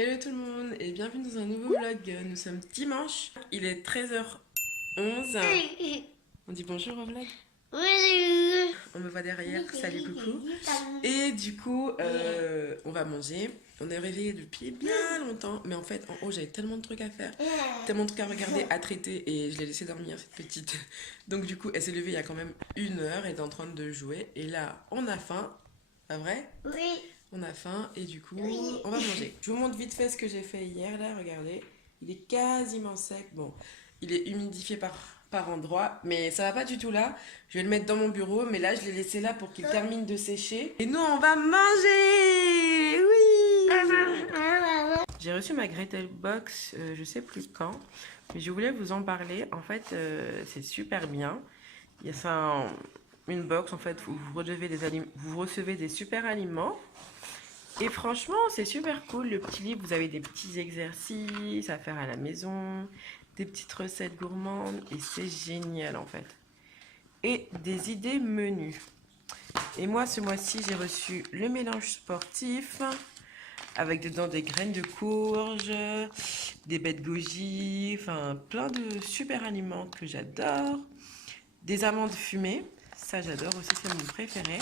Hello tout le monde et bienvenue dans un nouveau vlog. Nous sommes dimanche, il est 13h11. On dit bonjour au vlog. Oui. On me voit derrière, salut coucou. Et du coup, on va manger. On est réveillé depuis bien longtemps, mais en fait en haut j'avais tellement de trucs à faire, tellement de trucs à regarder, à traiter et je l'ai laissé dormir cette petite. Donc du coup elle s'est levée il y a quand même 1 heure, elle est en train de jouer et là on a faim, pas vrai? Oui. On a faim et du coup, on va manger. Je vous montre vite fait ce que j'ai fait hier, là, regardez. Il est quasiment sec. Bon, il est humidifié par endroits, mais ça va pas du tout là. Je vais le mettre dans mon bureau, mais là, je l'ai laissé là pour qu'il termine de sécher. Et nous, on va manger! Oui! J'ai reçu ma Gretel Box, je sais plus quand, mais je voulais vous en parler. En fait, c'est super bien. Il y a ça, une box, en fait, où vous recevez des super aliments. Et franchement, c'est super cool. Le petit livre, vous avez des petits exercices à faire à la maison, des petites recettes gourmandes, et c'est génial en fait. Et des idées menus. Et moi, ce mois-ci, j'ai reçu le mélange sportif, avec dedans des graines de courge, des baies de goji, enfin plein de super aliments que j'adore. Des amandes fumées, ça j'adore aussi, c'est mon préféré.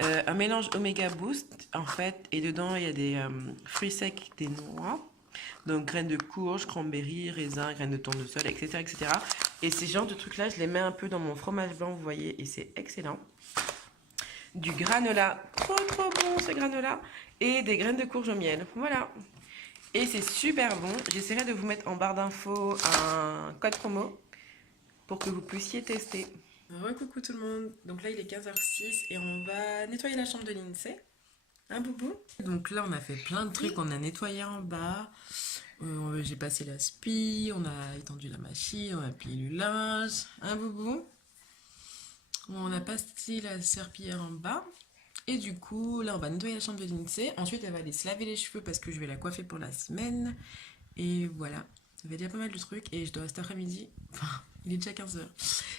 Un mélange Omega Boost en fait, et dedans il y a des fruits secs, des noix, donc graines de courge, cranberry, raisin, graines de tournesol, etc., etc. Et ces genres de trucs là, je les mets un peu dans mon fromage blanc, vous voyez, et c'est excellent. Du granola, trop bon ce granola, et des graines de courge au miel, voilà. Et c'est super bon. J'essaierai de vous mettre en barre d'infos un code promo pour que vous puissiez tester. Coucou tout le monde, donc là il est 15h06 et on va nettoyer la chambre de Lindsay. Hein Boubou? Donc là on a fait plein de trucs, on a nettoyé en bas, j'ai passé la spie, on a étendu la machine, on a plié le linge. Hein Boubou? On a passé la serpillière en bas. Et du coup là on va nettoyer la chambre de Lindsay. Ensuite elle va aller se laver les cheveux parce que je vais la coiffer pour la semaine. Et voilà, ça fait déjà pas mal de trucs et je dois cet après-midi, enfin il est déjà 15h.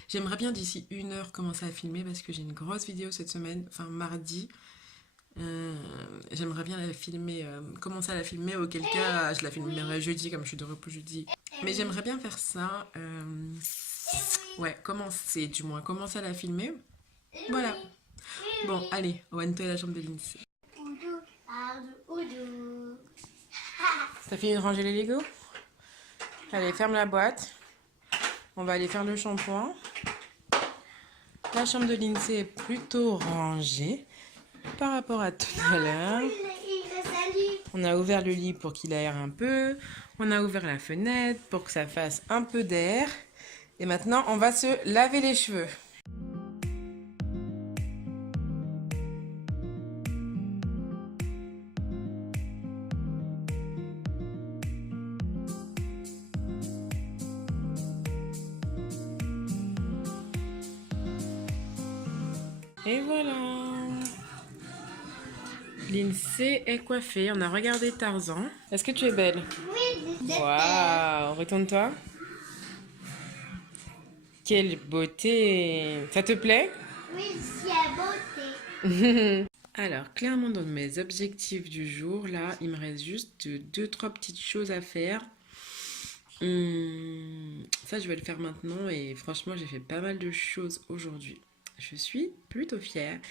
J'aimerais bien d'ici 1 heure commencer à filmer parce que j'ai une grosse vidéo cette semaine, enfin mardi. J'aimerais bien la filmer, commencer à la filmer, auquel cas je la filmerai jeudi comme je suis de repos jeudi. Mais j'aimerais bien faire ça, ouais, commencer à la filmer. Voilà. Bon, allez, on va nettoyer la chambre de Lindsay. T'as fini de ranger les Legos? Allez, ferme la boîte. On va aller faire le shampoing. La chambre de Lindsay est plutôt rangée par rapport à tout à l'heure. On a ouvert le lit pour qu'il aère un peu. On a ouvert la fenêtre pour que ça fasse un peu d'air. Et maintenant, on va se laver les cheveux. Et voilà. Lindsay est coiffée. On a regardé Tarzan. Est-ce que tu es belle? Oui. Waouh, retourne-toi. Quelle beauté. Ça te plaît? Oui, c'est beauté. Alors, clairement, dans mes objectifs du jour, là, il me reste juste 2-3 petites choses à faire. Ça, je vais le faire maintenant et franchement, j'ai fait pas mal de choses aujourd'hui. Je suis plutôt fière.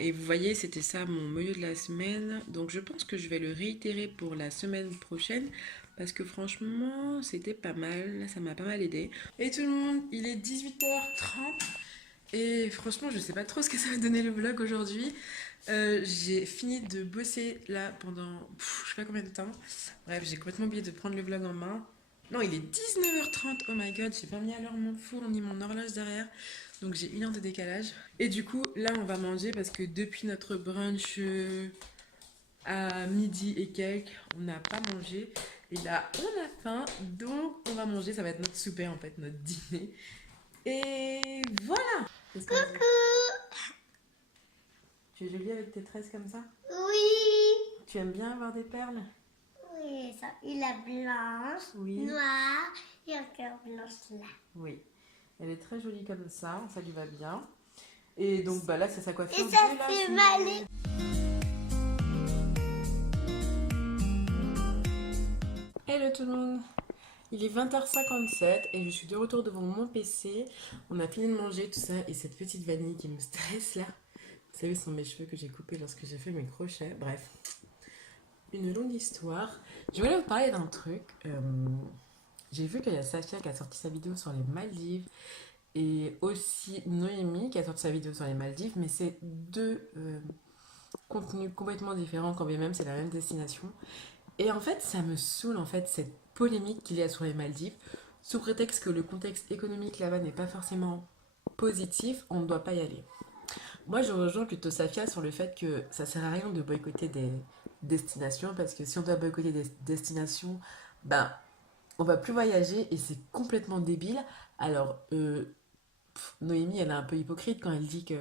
Et vous voyez, c'était ça mon milieu de la semaine. Donc, je pense que je vais le réitérer pour la semaine prochaine parce que franchement, c'était pas mal. Ça m'a pas mal aidé. Et tout le monde, il est 18h30. Et franchement, je sais pas trop ce que ça va donner le vlog aujourd'hui. J'ai fini de bosser là pendant je sais pas combien de temps. Bref, j'ai complètement oublié de prendre le vlog en main. Non, il est 19h30. Oh my god, j'ai pas mis à l'heure mon four ni mon horloge derrière. Donc j'ai 1 heure de décalage. Et du coup, là, on va manger parce que depuis notre brunch à midi et quelques, on n'a pas mangé. Et là, on a faim. Donc, on va manger. Ça va être notre souper en fait, notre dîner. Et voilà. Coucou. Tu es jolie avec tes tresses comme ça? Oui. Tu aimes bien avoir des perles? Oui, ça. Il est blanche, Oui. noire et encore blanche là. Oui. Elle est très jolie comme ça lui va bien. Et donc bah là c'est sa coiffure. Et ça fait mal. Hello tout le monde. Il est 20h57 et je suis de retour devant mon PC. On a fini de manger tout ça et cette petite vanille qui me stresse là. Vous savez, ce sont mes cheveux que j'ai coupés lorsque j'ai fait mes crochets. Bref, une longue histoire. Je voulais vous parler d'un truc. J'ai vu qu'il y a Safia qui a sorti sa vidéo sur les Maldives et aussi Noémie qui a sorti sa vidéo sur les Maldives, mais c'est deux contenus complètement différents quand bien même c'est la même destination. Et en fait, ça me saoule en fait cette polémique qu'il y a sur les Maldives, sous prétexte que le contexte économique là-bas n'est pas forcément positif, on ne doit pas y aller. Moi, je rejoins plutôt Safia sur le fait que ça sert à rien de boycotter des destinations, parce que si on doit boycotter des destinations, ben, on va plus voyager et c'est complètement débile. Alors, Noémie, elle est un peu hypocrite quand elle dit que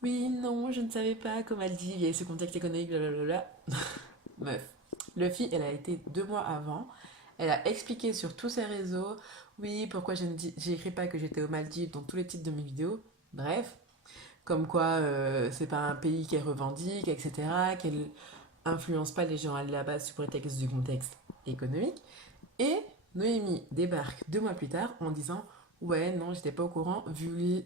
oui, non, je ne savais pas, comme elle dit, il y a ce contexte économique, blablabla. Meuf, le fille, elle a été 2 mois avant. Elle a expliqué sur tous ses réseaux, oui, pourquoi j'écris pas que j'étais aux Maldives dans tous les titres de mes vidéos. Bref, comme quoi c'est pas un pays qu'elle revendique, etc. Qu'elle influence pas les gens à aller là-bas sous prétexte du contexte économique. Et Noémie débarque 2 mois plus tard en disant, ouais, non, j'étais pas au courant, vu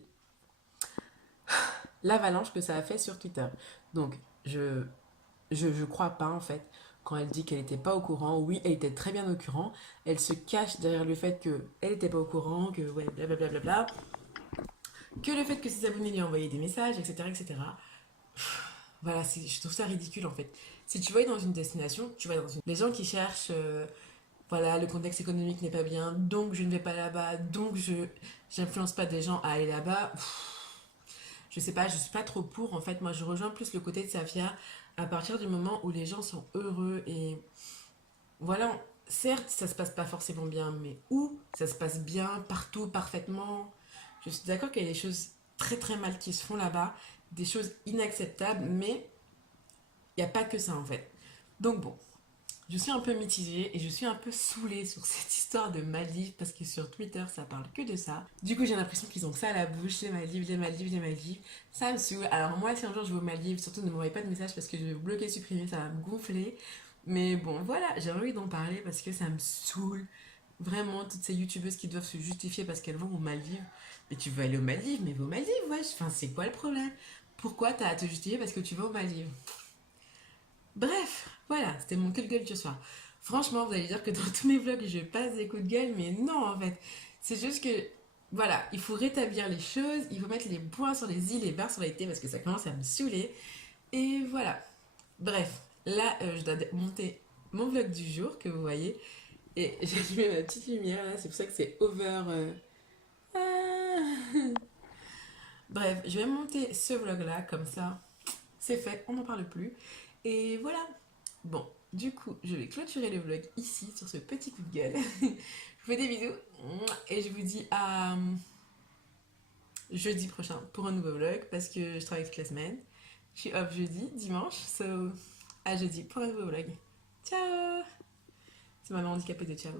l'avalanche que ça a fait sur Twitter. Donc, je crois pas en fait quand elle dit qu'elle n'était pas au courant. Oui, elle était très bien au courant. Elle se cache derrière le fait qu'elle n'était pas au courant, que ouais, blablabla, bla bla bla, que le fait que ses abonnés lui envoyaient des messages, etc. etc. Voilà, je trouve ça ridicule en fait. Si tu vas aller dans une destination, tu vas dans une. Les gens qui cherchent, voilà, le contexte économique n'est pas bien, donc je ne vais pas là-bas, donc je j'influence pas des gens à aller là-bas. Je sais pas, je suis pas trop pour en fait. Moi, je rejoins plus le côté de Safia à partir du moment où les gens sont heureux et voilà, certes, ça se passe pas forcément bien, mais où ça se passe bien, partout, parfaitement. Je suis d'accord qu'il y a des choses très très mal qui se font là-bas, des choses inacceptables, mais il n'y a pas que ça en fait. Donc bon, je suis un peu mitigée et je suis un peu saoulée sur cette histoire de Maldives parce que sur Twitter ça parle que de ça. Du coup j'ai l'impression qu'ils ont que ça à la bouche, les Maldives, les Maldives, les Maldives. Ça me saoule. Alors moi si un jour je vais aux Maldives, surtout ne m'envoyez pas de message parce que je vais vous bloquer, supprimer, ça va me gonfler. Mais bon voilà, j'ai envie d'en parler parce que ça me saoule. Vraiment, toutes ces youtubeuses qui doivent se justifier parce qu'elles vont aux Maldives. Mais tu veux aller aux Maldives, mais va aux Maldives, wesh. Enfin, c'est quoi le problème? Pourquoi t'as à te justifier parce que tu vas aux Maldives? Bref, voilà, c'était mon coup de gueule ce soir. Franchement, vous allez dire que dans tous mes vlogs, je passe des coups de gueule, mais non, en fait. C'est juste que, voilà, il faut rétablir les choses, il faut mettre les points sur les i, les barres sur les t, parce que ça commence à me saouler. Et voilà. Bref, là, je dois monter mon vlog du jour, que vous voyez. Et j'ai allumé ma petite lumière, là, c'est pour ça que c'est over... ah. Bref, je vais monter ce vlog-là, comme ça, c'est fait, on n'en parle plus. Et voilà. Bon, du coup, je vais clôturer le vlog ici, sur ce petit coup de gueule. Je vous fais des bisous, et je vous dis à jeudi prochain pour un nouveau vlog, parce que je travaille toute la semaine. Je suis off jeudi, dimanche, so à jeudi pour un nouveau vlog. Ciao! C'est ma maman handicapée de ciao.